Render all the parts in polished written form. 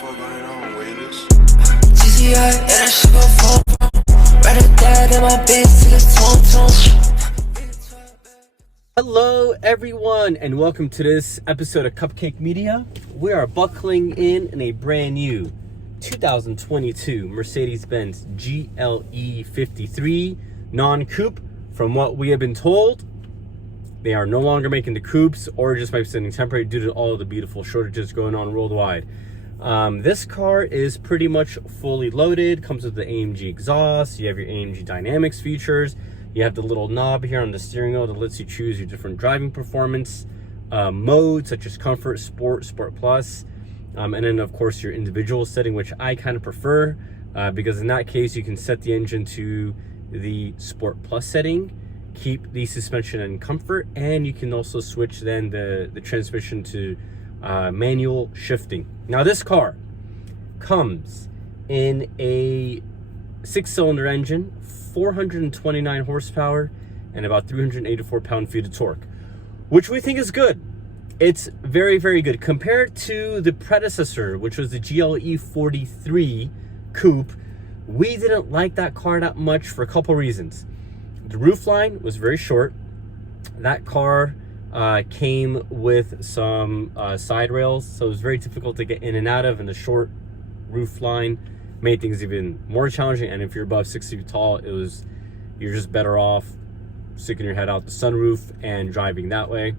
fuck going on with us? GCI, yeah, that shit go phone. Rather die than my bitch till it's tone. Hello everyone and welcome to this episode of Cupcake Media. We are buckling in a brand new 2022 Mercedes-Benz GLE 53 non-coupe. From what we have been told, they are no longer making the coupes, or just might be sending temporary due to all of the beautiful shortages going on worldwide. This car is pretty much fully loaded, comes with the AMG exhaust, you have your AMG Dynamics features, you have the little knob here on the steering wheel that lets you choose your different driving performance modes, such as Comfort, Sport, Sport Plus, and then of course your individual setting, which I kind of prefer, because in that case you can set the engine to the Sport Plus setting, keep the suspension in Comfort, and you can also switch then the transmission to manual shifting. Now this car comes in a 6-cylinder engine, 429 horsepower, and about 384 pound-feet of torque, which we think is good. It's very, very good. Compared to the predecessor, which was the GLE 43 Coupe, we didn't like that car that much for a couple reasons. The roofline was very short. That car came with some side rails, so it was very difficult to get in and out of, and the short roofline made things even more challenging. And if you're above 6 feet tall, you're just better off sticking your head out the sunroof and driving that way.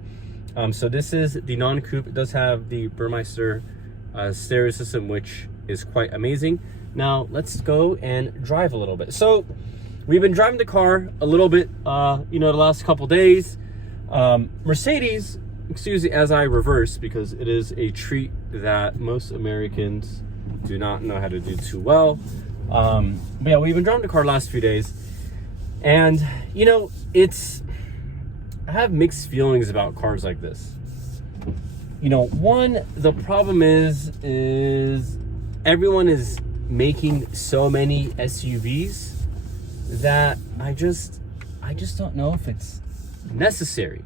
So this is the non-coupe. It does have the Burmeister stereo system, which is quite amazing. Now let's go and drive a little bit. So we've been driving the car a little bit, the last couple days. Mercedes, excuse me as I reverse, because it is a treat that most Americans do not know how to do too well. But yeah, we've been driving the car the last few days, and I have mixed feelings about cars like this. One, the problem is everyone is making so many SUVs that I just don't know if it's necessary.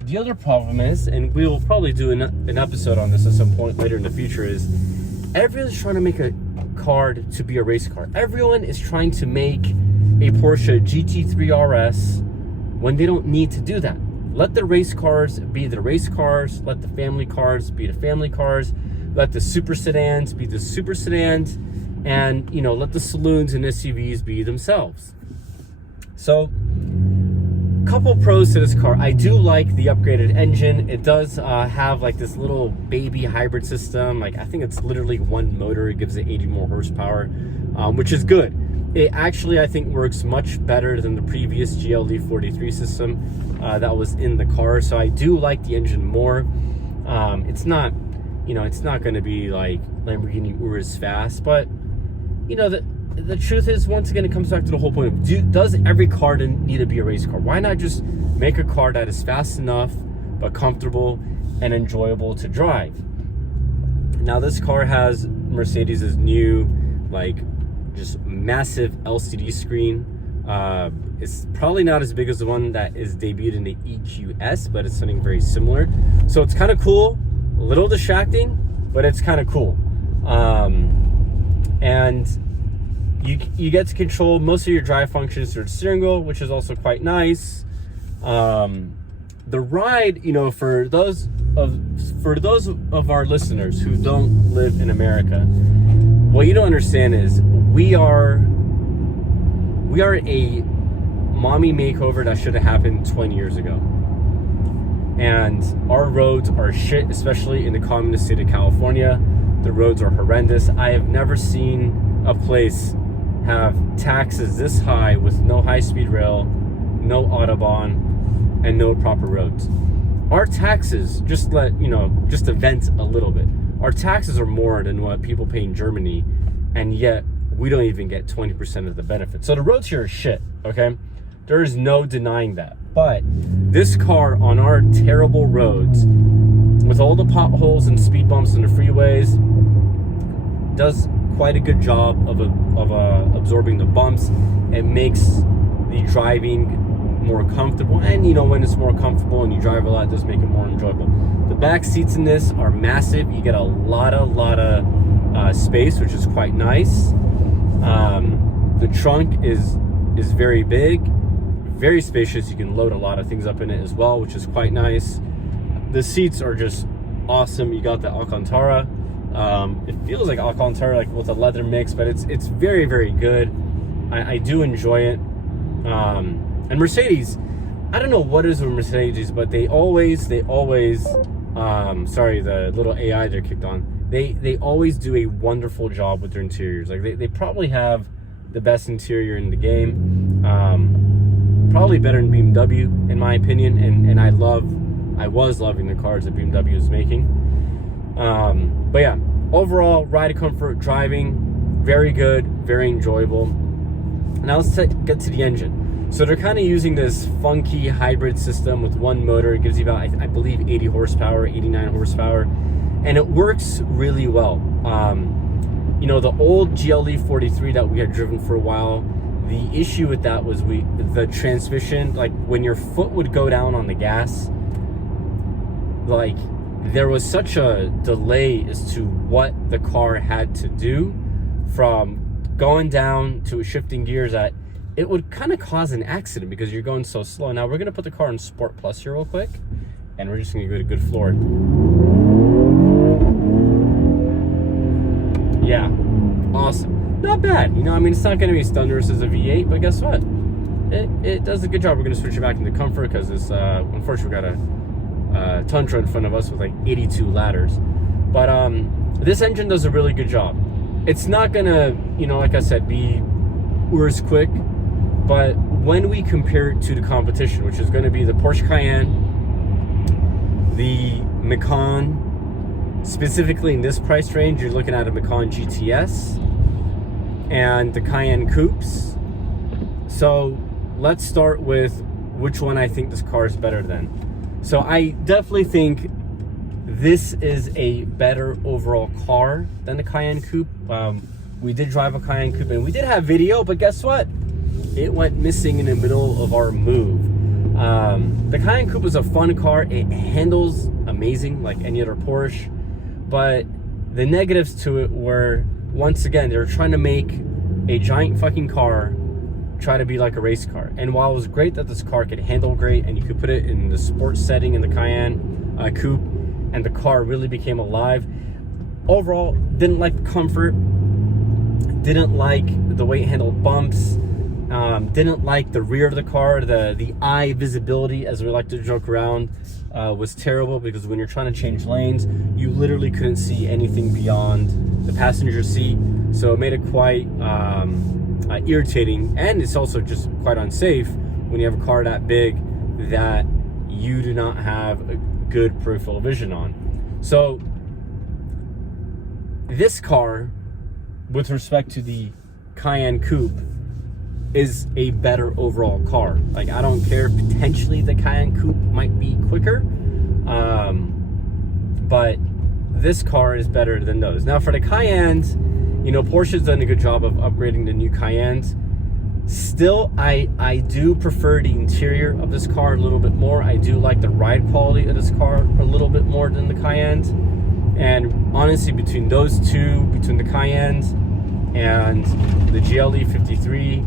The other problem is, and we will probably do an episode on this at some point later in the future, is everyone's trying to make a car to be a race car. Everyone is trying to make a Porsche GT3 RS when they don't need to do that. Let the race cars be the race cars, let the family cars be the family cars, let the super sedans be the super sedans, and let the saloons and SUVs be themselves. So couple pros to this car. I do like the upgraded engine. It does have like this little baby hybrid system. Like, I think it's literally one motor. It gives it 80 more horsepower, which is good. It actually, I think, works much better than the previous GLE 43 system that was in the car. So I do like the engine more. It's not, it's not going to be like Lamborghini Urus fast, but the truth is, once again, it comes back to the whole point of, does every car need to be a race car? Why not just make a car that is fast enough but comfortable and enjoyable to drive? Now this car has Mercedes' new, just massive LCD screen. It's probably not as big as the one that is debuted in the EQS, but it's something very similar. So it's kind of cool, a little distracting, but it's kind of cool. And you get to control most of your drive functions through the steering wheel, which is also quite nice. The ride, for those of our listeners who don't live in America, what you don't understand is we are a mommy makeover that should have happened 20 years ago. And our roads are shit, especially in the communist state of California. The roads are horrendous. I have never seen a place have taxes this high with no high-speed rail, no Autobahn, and no proper roads. Our taxes, just to vent a little bit, our taxes are more than what people pay in Germany, and yet we don't even get 20% of the benefit. So the roads here are shit, okay? There is no denying that. But this car on our terrible roads, with all the potholes and speed bumps and the freeways, does quite a good job of absorbing the bumps. It makes the driving more comfortable, and when it's more comfortable and you drive a lot, it does make it more enjoyable. The back seats in this are massive. You get a lot of space, which is quite nice. The trunk is very big, very spacious. You can load a lot of things up in it as well, which is quite nice. The seats are just awesome. You got the Alcantara. It feels like Alcantara, like with a leather mix, but it's very, very good. I do enjoy it. And Mercedes, I don't know what it is with Mercedes, but they always sorry, the little AI they're kicked on, they always do a wonderful job with their interiors. Like they probably have the best interior in the game, probably better than BMW in my opinion, and I was loving the cars that BMW is making. But yeah, overall ride comfort, driving, very good, very enjoyable. Now let's get to the engine. So they're kind of using this funky hybrid system with one motor. It gives you about, I believe, 80 horsepower, 89 horsepower, and it works really well. You know, the old GLE 43 that we had driven for a while, the issue with that was the transmission, like when your foot would go down on the gas, like there was such a delay as to what the car had to do from going down to shifting gears that it would kind of cause an accident because you're going so slow. Now we're going to put the car in Sport Plus here real quick, and we're just going to go to good floor. Yeah, awesome. Not bad. You know, I mean, it's not going to be as thunderous as a V8, but guess what? It does a good job. We're going to switch it back into comfort because this, unfortunately, we got a Tundra in front of us with like 82 ladders. But this engine does a really good job. It's not going to, you know, like I said, be as quick, but when we compare it to the competition, which is going to be the Porsche Cayenne, the Macan, specifically in this price range, you're looking at a Macan GTS and the Cayenne Coupes. So let's start with which one I think this car is better than. So I definitely think this is a better overall car than the Cayenne Coupe. We did drive a Cayenne Coupe and we did have video, but guess what? It went missing in the middle of our move. The Cayenne Coupe is a fun car. It handles amazing like any other Porsche, but the negatives to it were, once again, they were trying to make a giant fucking car try to be like a race car. And while it was great that this car could handle great and you could put it in the sports setting in the Cayenne Coupe and the car really became alive, overall didn't like the comfort, didn't like the way it handled bumps, didn't like the rear of the car. The eye visibility, as we like to joke around, was terrible because when you're trying to change lanes, you literally couldn't see anything beyond the passenger seat. So it made it quite irritating, and it's also just quite unsafe when you have a car that big that you do not have a good peripheral vision on. So this car, with respect to the Cayenne Coupe, is a better overall car. Like, I don't care if potentially the Cayenne Coupe might be quicker, but this car is better than those. Now for the Cayennes, you know, Porsche's done a good job of upgrading the new Cayennes. Still, I do prefer the interior of this car a little bit more. I do like the ride quality of this car a little bit more than the Cayennes. And honestly, between those two, between the Cayennes and the GLE 53,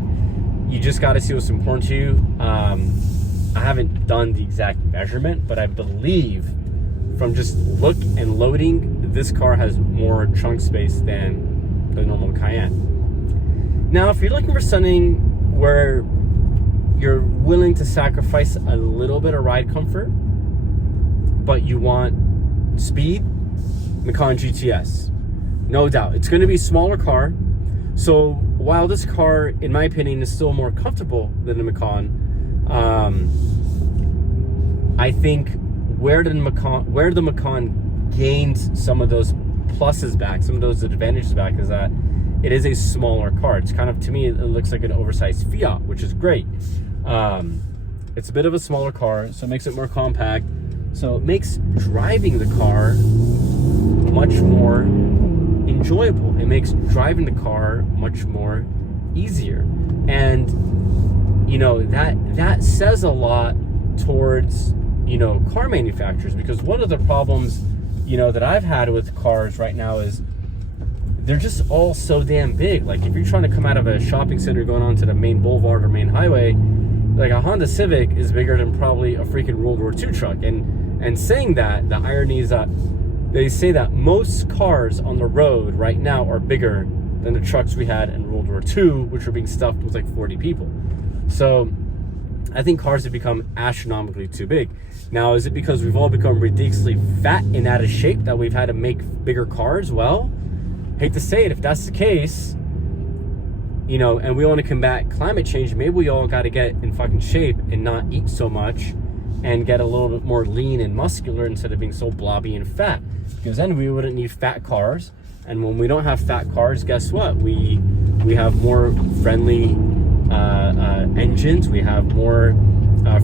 you just got to see what's important to you. I haven't done the exact measurement, but I believe from just look and loading, this car has more trunk space than the normal Cayenne. Now, if you're looking for something where you're willing to sacrifice a little bit of ride comfort, but you want speed, Macan GTS. No doubt. It's going to be a smaller car. So while this car, in my opinion, is still more comfortable than the Macan, I think where the Macan gains some of those pluses back, some of those advantages back, is that it is a smaller car. It's kind of, to me, it looks like an oversized Fiat, which is great. It's a bit of a smaller car, so it makes it more compact. So it makes driving the car much more enjoyable. It makes driving the car much more easier. And, you know, that says a lot towards, you know, car manufacturers, because one of the problems, you know, that I've had with cars right now is they're just all so damn big. Like if you're trying to come out of a shopping center going onto the main boulevard or main highway, like a Honda Civic is bigger than probably a freaking World War II truck. And saying that, the irony is that they say that most cars on the road right now are bigger than the trucks we had in World War II, which were being stuffed with like 40 people. So I think cars have become astronomically too big. Now, is it because we've all become ridiculously fat and out of shape that we've had to make bigger cars? Well, hate to say it, if that's the case, you know, and we want to combat climate change, maybe we all got to get in fucking shape and not eat so much and get a little bit more lean and muscular instead of being so blobby and fat. Because then we wouldn't need fat cars. And when we don't have fat cars, guess what? We have more friendly engines. We have more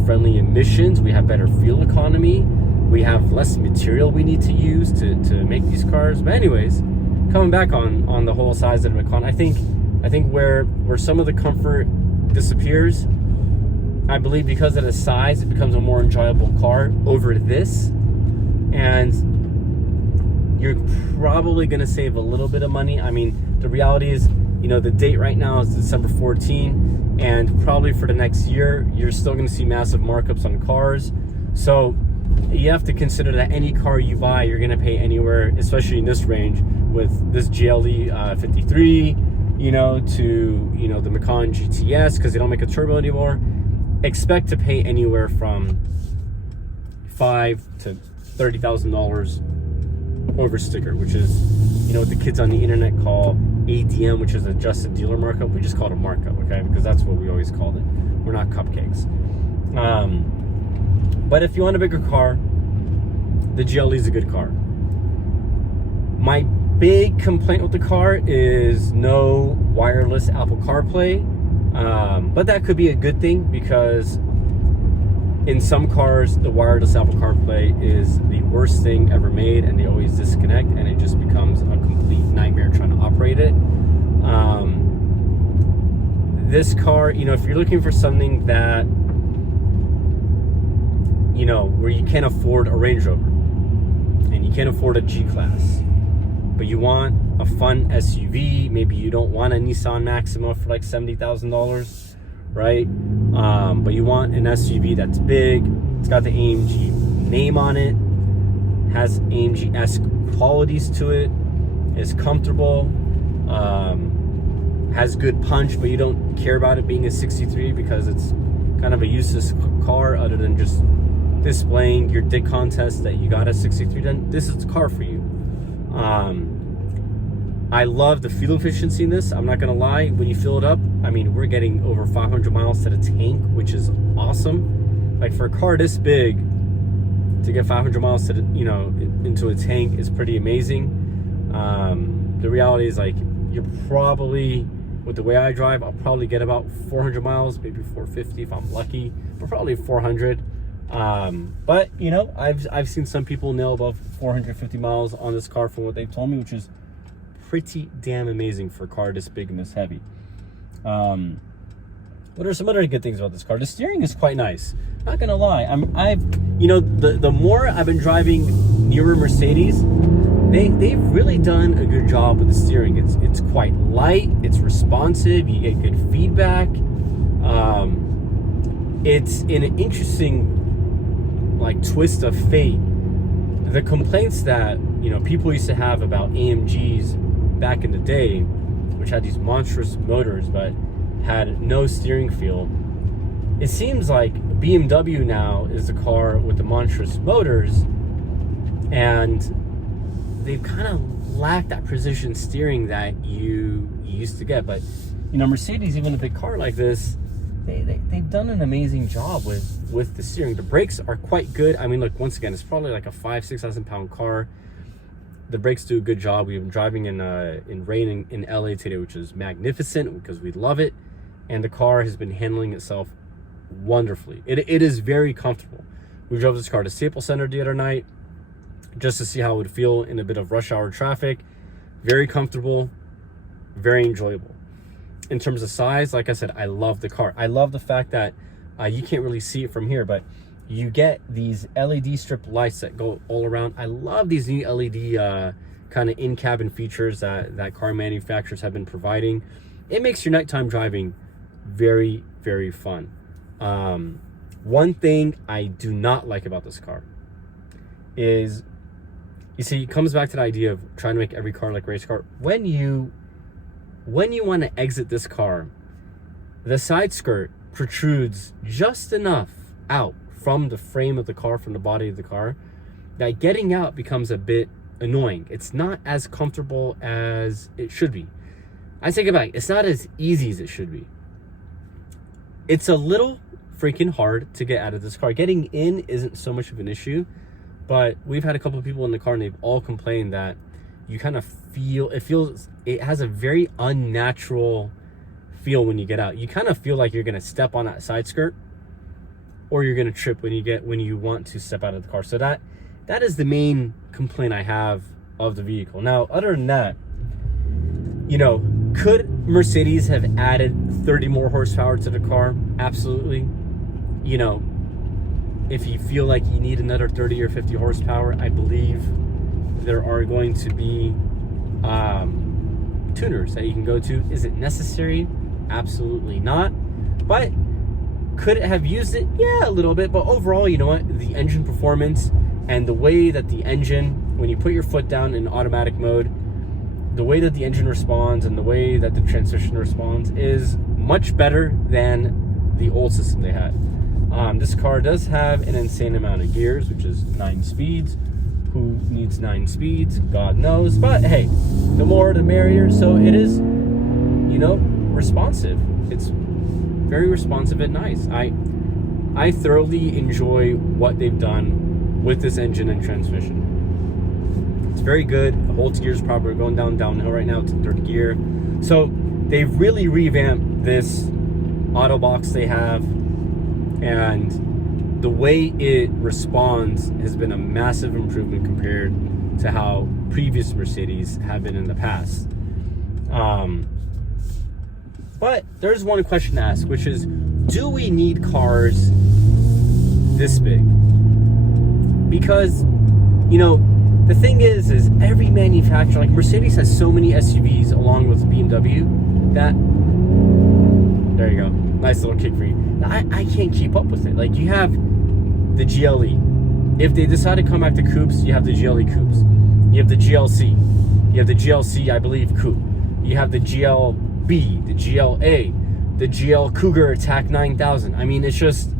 friendly emissions. We have better fuel economy. We have less material we need to use to make these cars. But anyways, coming back on the whole size of the Macan, I think where some of the comfort disappears, I believe because of the size, it becomes a more enjoyable car over this. And you're probably going to save a little bit of money. I mean, the reality is, you know, the date right now is December 14, and probably for the next year, you're still going to see massive markups on cars. So you have to consider that any car you buy, you're going to pay anywhere, especially in this range, with this GLE 53, you know, to, you know, the Macan GTS, because they don't make a turbo anymore. Expect to pay anywhere from $5,000 to $30,000 over sticker, which is, you know, what the kids on the internet call ADM, which is adjusted dealer markup. We just call it a markup, okay? Because that's what we always called it. We're not cupcakes. But if you want a bigger car, the GLE is a good car. My big complaint with the car is no wireless Apple CarPlay. But that could be a good thing, because in some cars, the wireless Apple CarPlay is the worst thing ever made, and they always disconnect, and it just becomes a complete nightmare trying to operate it. This car, you know, if you're looking for something that, you know, where you can't afford a Range Rover, and you can't afford a G-Class, but you want a fun SUV, maybe you don't want a Nissan Maxima for like $70,000, right? But you want an SUV that's big, it's got the AMG name on it, has AMG-esque qualities to it, is comfortable, has good punch, but you don't care about it being a 63 because it's kind of a useless car other than just displaying your dick contest that you got a 63. Then this is the car for you. I love the fuel efficiency in this. I'm not gonna lie, when you fill it up, I mean, we're getting over 500 miles to the tank, which is awesome. Like for a car this big, to get 500 miles to the, you know, into a tank is pretty amazing. The reality is, like, you're probably, with the way I drive, I'll probably get about 400 miles, maybe 450 if I'm lucky, but probably 400. But you know, I've seen some people nail above 450 miles on this car from what they've told me, which is pretty damn amazing for a car this big and this heavy. What are some other good things about this car? The steering is quite nice. Not gonna lie, you know, the more I've been driving newer Mercedes, they've really done a good job with the steering. It's quite light, it's responsive, you get good feedback. It's in an interesting, like, twist of fate. The complaints that, you know, people used to have about AMGs back in the day, which had these monstrous motors but had no steering feel, it seems like BMW now is the car with the monstrous motors, and they've kind of lacked that precision steering that you used to get. But, you know, Mercedes, even a big car like this, they've done an amazing job with the steering. The brakes are quite good. I mean, look, once again, it's probably like a 5,000-6,000 pound car. The brakes do a good job. We've been driving in rain in LA today, which is magnificent because we love it, and the car has been handling itself wonderfully. It is very comfortable. We drove this car to Staples Center the other night just to see how it would feel in a bit of rush hour traffic. Very comfortable, very enjoyable. In terms of size, like I said, I love the car. I love the fact that you can't really see it from here, but you get these LED strip lights that go all around. I love these new LED kind of in-cabin features that car manufacturers have been providing. It makes your nighttime driving very, very fun. One thing I do not like about this car is, you see, it comes back to the idea of trying to make every car like a race car. When you want to exit this car, the side skirt protrudes just enough out from the frame of the car, from the body of the car, that getting out becomes a bit annoying. It's not as comfortable as it should be. I take it back. It's not as easy as it should be. It's a little freaking hard to get out of this car. Getting in isn't so much of an issue, but we've had a couple of people in the car and they've all complained that you kind of feel, it has a very unnatural feel when you get out. You kind of feel like you're going to step on that side skirt, or you're going to trip when you want to step out of the car. So that is the main complaint I have of the vehicle. Now, other than that, could Mercedes have added 30 more horsepower to the car? Absolutely. If you feel like you need another 30 or 50 horsepower, I believe there are going to be tuners that you can go to. Is it necessary? Absolutely not. But could it have used it? Yeah, a little bit. But overall, you know what? The engine performance and the way that the engine, when you put your foot down in automatic mode, the way that the engine responds and the way that the transmission responds is much better than the old system they had. This car does have an insane amount of gears, which is 9 speeds. Who needs 9 speeds? God knows. But hey, the more the merrier. So it is, responsive. It's very responsive and nice. I thoroughly enjoy what they've done with this engine and transmission. It's very good. It holds gears properly. We're going downhill right now. It's in 3rd gear. So they've really revamped this auto box they have, and the way it responds has been a massive improvement compared to how previous Mercedes have been in the past. But there's one question to ask, which is, do we need cars this big? Because, the thing is every manufacturer, like Mercedes has so many SUVs along with BMW that, there you go, nice little kick for you. I can't keep up with it. Like, you have the GLE. If they decide to come back to coupes, you have the GLE coupes. You have the GLC. You have the GLC, I believe, coupe. You have the GLB, the GLA, the GL Cougar Attack 9000. I mean, there's just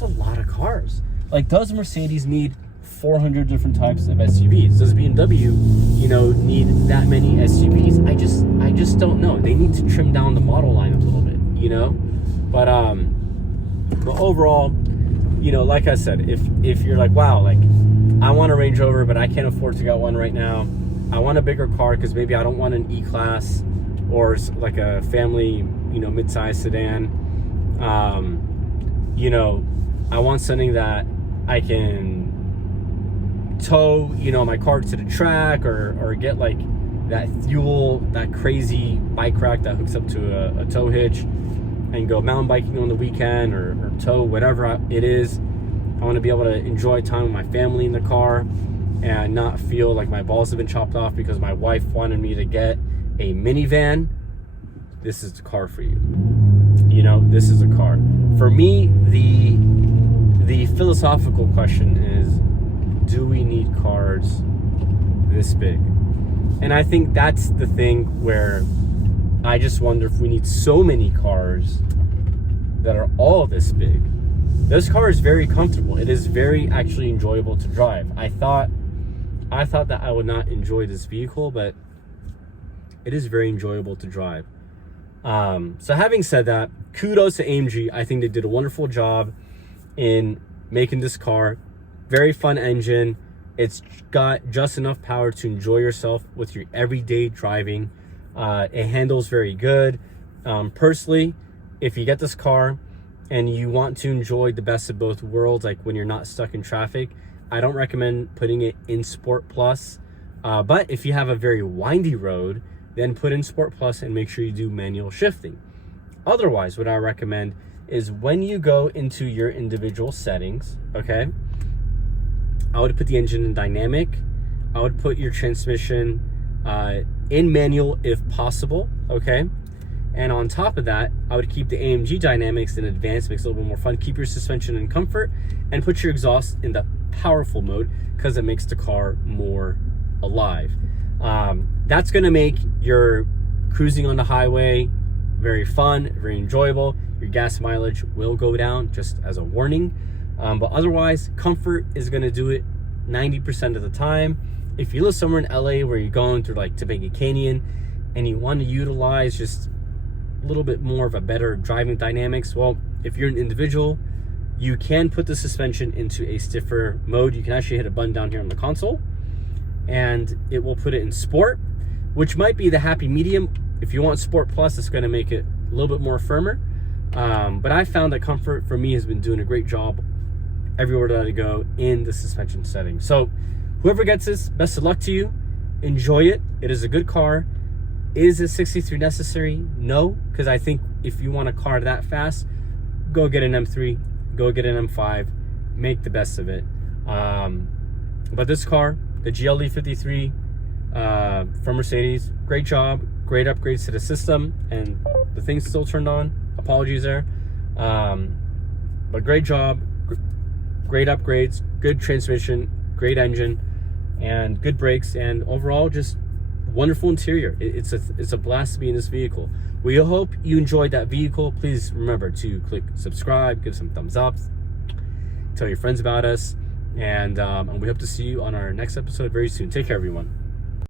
a lot of cars. Like, does Mercedes need 400 different types of SUVs? Does BMW, need that many SUVs? I just don't know. They need to trim down the model lineup a little bit, But overall, like I said, if you're like, wow, like, I want a Range Rover, but I can't afford to get one right now. I want a bigger car because maybe I don't want an E-Class or like a family, mid-size sedan. I want something that I can tow, my car to the track, or get like that crazy bike rack that hooks up to a tow hitch and go mountain biking on the weekend, or tow whatever it is. I want to be able to enjoy time with my family in the car and not feel like my balls have been chopped off because my wife wanted me to get a minivan. This is the car for you. This is a car. For me, the philosophical question is, do we need cars this big? And I think that's the thing where I just wonder if we need so many cars that are all this big. This car is very comfortable. It is very actually enjoyable to drive. I thought that I would not enjoy this vehicle, but it is very enjoyable to drive. So having said that, kudos to AMG. I think they did a wonderful job in making this car. Very fun engine. It's got just enough power to enjoy yourself with your everyday driving. It handles very good. Personally, if you get this car and you want to enjoy the best of both worlds, like when you're not stuck in traffic, I don't recommend putting it in Sport Plus. But if you have a very windy road, then put in Sport Plus and make sure you do manual shifting. Otherwise, what I recommend is when you go into your individual settings, okay, I would put the engine in dynamic. I would put your transmission in manual if possible, okay? And on top of that, I would keep the AMG dynamics in advanced, makes it a little bit more fun. Keep your suspension in comfort and put your exhaust in the powerful mode because it makes the car more alive. That's gonna make your cruising on the highway very fun, very enjoyable. Your gas mileage will go down, just as a warning. But otherwise, comfort is gonna do it 90% of the time. If you live somewhere in LA where you're going through like Topanga Canyon and you want to utilize just a little bit more of a better driving dynamics, well, if you're an individual, you can put the suspension into a stiffer mode. You can actually hit a button down here on the console and it will put it in sport, which might be the happy medium. If you want Sport Plus, it's going to make it a little bit more firmer. But I found that comfort for me has been doing a great job everywhere that I go in the suspension setting. So whoever gets this, best of luck to you. Enjoy it. It is a good car. Is a 63 necessary? No, because I think if you want a car that fast, go get an M3, go get an M5, make the best of it. But this car, the GLE 53 from Mercedes, great job, great upgrades to the system, and the thing's still turned on. Apologies there. But great job, great upgrades, good transmission, great engine, and good brakes, and overall just wonderful interior. It's a blast to be in this vehicle. We hope you enjoyed that vehicle. Please remember to click subscribe, give some thumbs up, tell your friends about us, and we hope to see you on our next episode very soon. Take care, everyone.